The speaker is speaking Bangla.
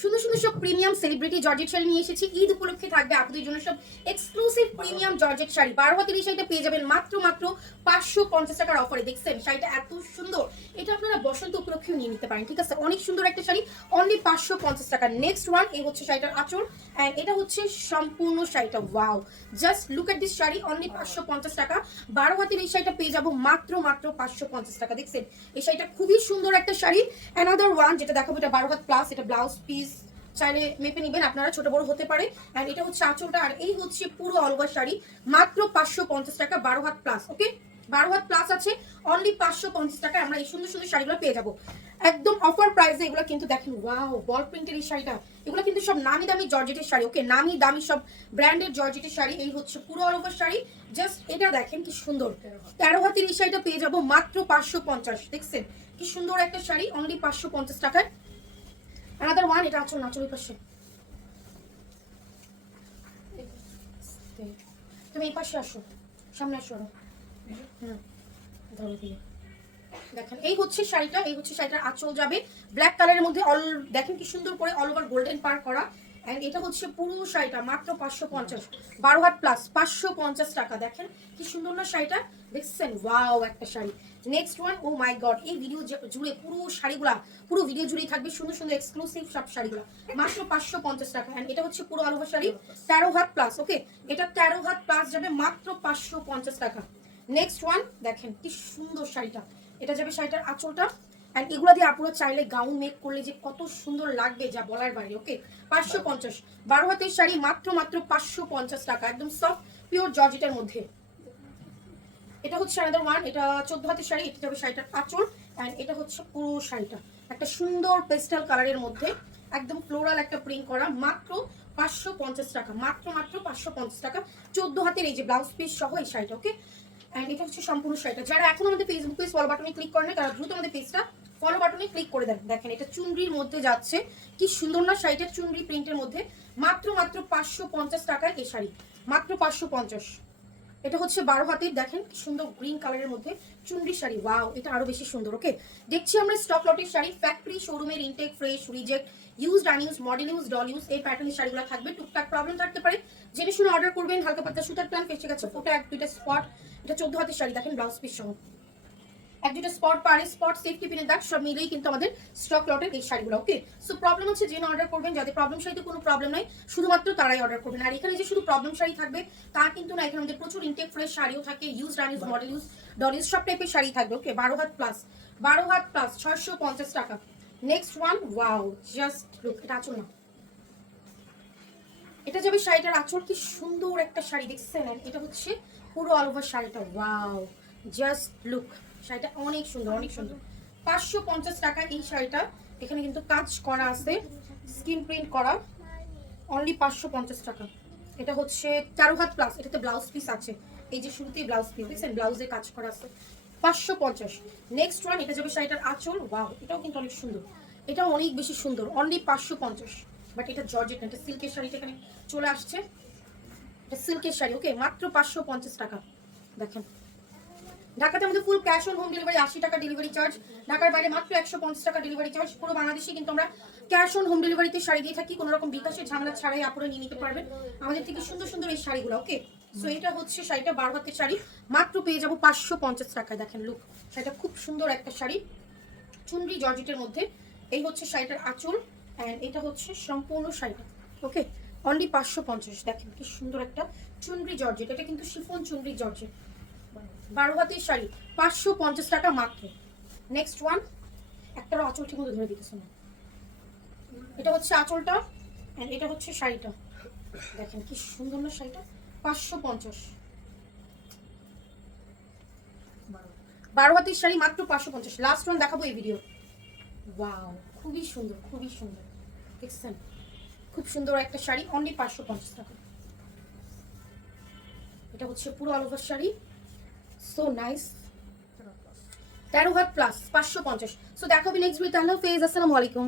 সুন্দর সুন্দর সব প্রিমিয়াম সেলিব্রিটি জর্জেট শাড়ি নিয়ে এসেছি। ঈদ উপলক্ষে থাকবে আপনাদের জন্য সব এক্সক্লুসিভ প্রিমিয়াম জর্জেট শাড়ি। 12 হাতের এই শাড়িটা পেয়ে যাবেন মাত্র 550 টাকার অফারে। দেখছেন শাড়িটা এত সুন্দর, এটা আপনারা বসন্ত উপলক্ষেও নিয়ে নিতে পারেন। ঠিক আছে, অনেক সুন্দর একটা শাড়ি, অনলি 550 টাকা। নেক্সট ওয়ান, এই হচ্ছে শাড়িটার আঁচল অ্যান্ড এটা হচ্ছে সম্পূর্ণ শাড়িটা। Wow, just look at this sari, only 550 টাকা। 12 হাতের এই শাড়িটা পেয়ে যাবো মাত্র 550 টাকা। দেখছেন এই শাড়িটা খুবই সুন্দর একটা শাড়ি। অ্যানাদার ওয়ান যেটা দেখাবো, এটা 12 হাত প্লাস, এটা ব্লাউজ পিস চাইলে মেপে নেবেন আপনারা, ছোট বড় হতে পারে। এন্ড এটা হচ্ছে আঁচলটা, আর এই হচ্ছে পুরো অলওভার শাড়ি, মাত্র 550 টাকা। 12 had plus, okay 12 had plus আছে, অনলি 550 টাকা আমরা এই সুন্দর সুন্দর শাড়িগুলো পেয়ে যাবো একদম অফার প্রাইসে। এগুলো কিন্তু দেখেন, ওয়াও, বল প্রিন্টের এই শাড়িটা, এগুলো কিন্তু সব নামি দামি জর্জেটের শাড়ি। ওকে, নামি দামি সব ব্র্যান্ডের জর্জেটের শাড়ি। এই হচ্ছে পুরো অলওভার শাড়ি, জাস্ট এটা দেখেন কি সুন্দর। 13 হাতের এই শাড়িটা পেয়ে যাবো মাত্র 550। দেখছেন কি সুন্দর একটা শাড়ি, অনলি 550 টাকায়। Another one, এটা আঁচল, আঁচলের পাশে তুমি এই পাশে আসো, সামনে আসো। ধরো দিয়ে দেখেন, এই হচ্ছে শাড়িটা, এই হচ্ছে শাড়িটার আঁচল যাবে ব্ল্যাক কালারের মধ্যে। অল দেখেন কি সুন্দর করে অল ওভার গোল্ডেন পার করা। এন্ড এটা হচ্ছে পুরো শাড়িটা মাত্র 550। 12 হাত প্লাস, 550 টাকা। দেখেন কি সুন্দর না শাড়িটা, দেখছেন? ওয়াও, একটা শাড়ি। নেক্সট ওয়ান, ও মাই গড, এই ভিডিও জুড়ে পুরো শাড়িগুলা, পুরো ভিডিও জুড়েই থাকবে সুন্দর সুন্দর এক্সক্লুসিভ সব শাড়িগুলো, মাত্র 550 টাকা। এন্ড এটা হচ্ছে পুরো all over sari, 13 had plus. ওকে, এটা 13 হাত প্লাস যাবে মাত্র 550 টাকা। নেক্সট ওয়ান দেখেন কি সুন্দর শাড়িটা, এটা যাবে শাড়িটার আঁচলটা। অ্যান্ড এগুলো দিয়ে আপনারা চাইলে গাউন মেক করলে যে কত সুন্দর লাগবে যা বলার বাইরে। ওকে, 550। 12 হাতের শাড়ি, মাত্র 550 টাকা, একদম সফট পিওর জর্জেটের মধ্যে। এটা হচ্ছে আনাদার ওয়ান, এটা 14 হাতের শাড়ি, এটা যাবে শাড়িটার আঁচল। অ্যান্ড এটা হচ্ছে পুরো শাড়িটা একটা সুন্দর পেস্টাল কালারের মধ্যে, একদম ফ্লোরাল একটা প্রিন্ট করা, মাত্র 550 টাকা। মাত্র 550 টাকা। 14 হাতের এই যে ব্লাউজ পিস সহ এই শাড়িটা। ওকে, এন্ড এটা হচ্ছে সম্পূর্ণ শাড়িটা। যারা এখন আমাদের ফেসবুক পেজ ফলো বাটনে ক্লিক করেন না, তারা দ্রুত আমাদের পেজটা ফলো বাটনে ক্লিক করে দেন। দেখেন এটা চুনরির মধ্যে যাচ্ছে, কি সুন্দর না শাড়িটা, চুনরি প্রিন্টের মধ্যে, মাত্র 550 টাকায় এই শাড়ি, মাত্র 550। এটা হচ্ছে 12 হাতের, দেখেন কি সুন্দর গ্রিন কালারের মধ্যে চুনরি শাড়ি। ওয়াও, এটা আরো বেশি সুন্দর। ওকে, দেখছি আমরা স্টক লটের শাড়ি, ফ্যাক্টরি শোরুমের intake, fresh, reject, used, unused, model use, doll use, এই প্যাটার্নের শাড়িগুলো থাকবে। টুকটাক প্রবলেম থাকতে পারে, জেনে শুনে অর্ডার করবেন। হালকা পাতলা সুতার প্ল্যান, ফেসে গেছে ফোটা, এক দুইটা স্পট। এটা 14 হাতের শাড়ি, দেখেন ব্লাউজ পিস সহ, এক দুটো স্পট, পারে স্পট, সেফটি পিনের দাগ সব মিলেই কিন্তু আমাদের স্টক লটের এই শাড়িগুলো। ওকে, সো প্রবলেম হচ্ছে জেনে অর্ডার করবেন, যাদের প্রবলেম শাড়িতে কোনো প্রবলেম নাই শুধুমাত্র তারাই অর্ডার করবেন। আর এখানে যে শুধু প্রবলেম শাড়ি থাকবে তা কিন্তু না, এখানে আমাদের প্রচুর ইনটেক, ফ্রেশ শাড়িও থাকে, use, আনইউজ, model use, doll use, সব টাইপের শাড়ি থাকবে। ওকে, 12 হাত প্লাস, 12 হাত প্লাস, 650 টাকা। Next one, wow, just look, এটা আঁচল না, এটা যাবে শাড়িটার আঁচল, কি সুন্দর একটা শাড়ি, দেখছেন? এটা হচ্ছে পুরো অল ওভার শাড়িটা। ওয়াও, জাস্ট লুক, শাড়িটা অনেক সুন্দর, অনেক সুন্দর। 550 টাকা এই শাড়িটা, এখানে কিন্তু কাজ করা আছে, স্কিন প্রিন্ট করা, অনলি 550 টাকা। এটা হচ্ছে 13 হাত প্লাস, এটাতে ব্লাউজ পিস আছে, এই যে শুরুতেই ব্লাউজ পিস, দেখছেন ব্লাউজে কাজ করা আছে, 550। নেক্সট ওয়ান, এটা যাবে শাড়িটার আঁচল। ওয়াও, এটাও কিন্তু অনেক সুন্দর, এটাও অনেক বেশি সুন্দর, অনলি 550। বাট এটা জর্জেট না, এটা সিল্কের শাড়িটা এখানে চলে আসছে, এটা সিল্কের শাড়ি। ওকে, মাত্র 550 টাকা। দেখেন, ঢাকাতে আমাদের full cash on home delivery, 80 টাকা ডেলিভারি চার্জ। ঢাকার বাইরে মাত্র 150 টাকা ডেলিভারি চার্জ। পুরো বাংলাদেশে কিন্তু আমরা ক্যাশ অন হোম ডেলিভারিতে শাড়ি দিয়ে থাকি, কোনো রকম বিকাশের ঝামেলা ছাড়াই আপনারা নিয়ে নিতে পারবেন আমাদের থেকে সুন্দর সুন্দর এই শাড়িগুলো। ওকে, সো এটা হচ্ছে শাড়িটা 12 হাতের শাড়ি, মাত্র পেয়ে যাবো 550 টাকায়। দেখেন লুক, শাড়িটা খুব সুন্দর একটা শাড়ি, চুনরি জর্জেটের মধ্যে। এই হচ্ছে শাড়িটার আঁচল, অ্যান্ড এটা হচ্ছে সম্পূর্ণ শাড়িটা। ওকে, অনলি 550। দেখেন কি সুন্দর একটা চুনরি জর্জেট, এটা কিন্তু শিফন চুনরি জর্জেট, 12 হাতের শাড়ি, 550 টাকা মাত্র। নেক্সট ওয়ান, একটা আঁচল ঠিক মতো ধরে দিতেছে না, এটা হচ্ছে আঁচলটা, অ্যান্ড এটা হচ্ছে শাড়িটা। দেখেন কি সুন্দর না শাড়িটা, 550। 12 হাতের শাড়ি, মাত্র 550। লাস্ট ওয়ান দেখাবো এই ভিডিও। ওয়াও, খুবই সুন্দর, খুবই সুন্দর, দেখছেন? খুব সুন্দর একটা শাড়ি, অনলি 550 টাকা। এটা হচ্ছে পুরো all over sari, so nice, 13 had plus, 550। So দেখাবো নেক্সট ভিডিও। আল্লাহ হাফেজ, আসসালামু আলাইকুম।